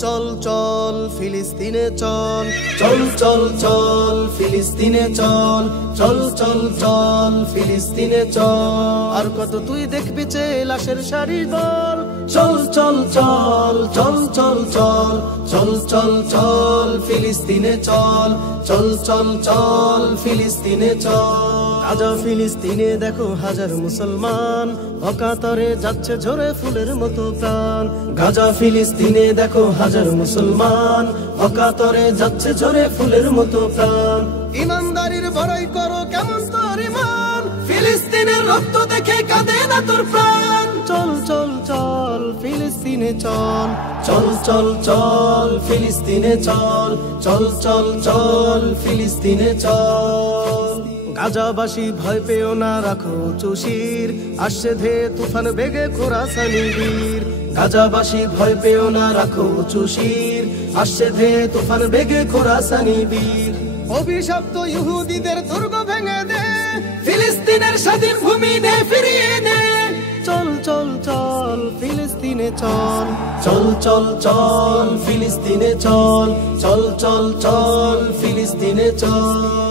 চল চল ফিলিস্তিনে চল, চল চল চল ফিলিস্তিনে চল, চল চল চল ফিলিস্তিনে চল। আর কত তুই দেখবি যে লাশের সারির দল, চল চল চল চল চল চল, চল চল চল ফিলিস্তিনে চল, চল চল চল ফিলিস্তিনে চল। গাজা ফিলিস্তিনে দেখো হাজার মুসলমান, অকাতরে যাচ্ছে ঝরে ফুলের মতো প্রাণ। গাজা ফিলিস্তিনে দেখো হাজার মুসলমান, অকাতরে যাচ্ছে ঝরে ফুলের মতো প্রাণ। ইমানদারির বড়াই করো কেমন তোর ইমান, ফিলিস্তিনের রক্ত দেখে কাঁদে না তোর প্রাণ। চল চল চল ফিলিস্তিনে চল, চল চল চল ফিলিস্তিনে চল, চল চল চল ফিলিস্তিনে চল। গাজাবাসী ভয় পেও না, রাখো উঁচু শির, আসছে ধে তুফান বেগে খোরাসানি বীর। গাজাবাসী ভয় পেও না, রাখো উঁচু শির, আসছে ধে তুফান বেগে খোরাসানি বীর। অভিশপ্ত ইহুদিদের দুর্গ ভেঙে দে, ফিলিস্তিনের স্বাধীন ভূমি নে ফিরিয়ে নে। চল চল চল ফিলিস্তিনে চল, চল চল চল ফিলিস্তিনে চল, চল চল চল ফিলিস্তিনে চল।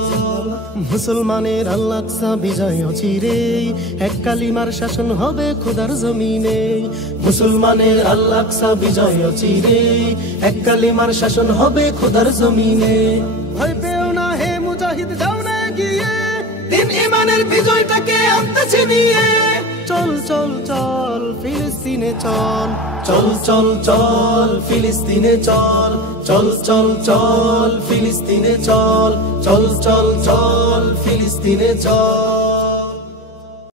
মুসলমানের আল-আকসা বিজয় অচিরে, এক কালিমার শাসন হবে খোদার জমিনে। মুসলমানের আল-আকসা বিজয় অচিরে, এক কালিমার শাসন হবে খোদার জমিনে। ভয় পেও না হে মুজাহিদ, যাও না এগিয়ে, দিন ইমানের বিজয়টাকে আনতেছে নিয়ে। চল চল চল ফিলিস্তিনে চল, চল চল চল ফিলিস্তিনে চল, চল চল চল ফিলিস্তিনে চল, চল চল চল ফিলিস্তিনে চল।